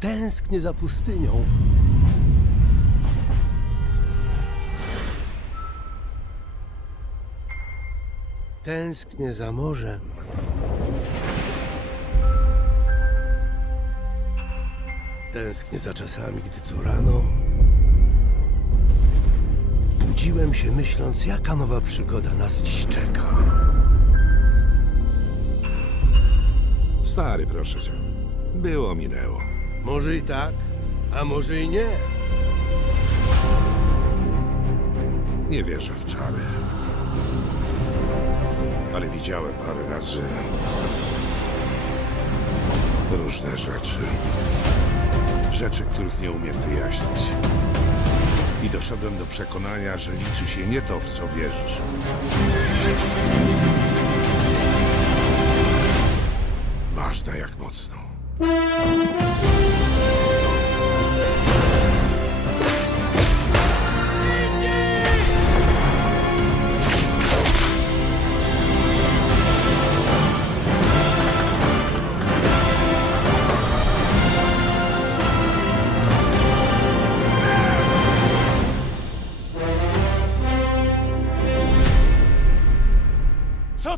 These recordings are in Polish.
Tęsknię za pustynią. Tęsknię za morzem. Tęsknię za czasami, gdy co rano budziłem się myśląc, jaka nowa przygoda nas dziś czeka. Stary, proszę cię. Było, minęło. Może i tak, a może i nie. Nie wierzę w czary. Ale widziałem parę razy różne rzeczy. Rzeczy, których nie umiem wyjaśnić. I doszedłem do przekonania, że liczy się nie to, w co wierzysz. Ważne jak mocno.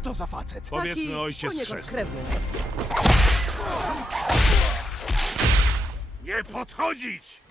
To za facet? Powiedzmy ojciec poniekąd chrzestny. krewny. Nie podchodzić!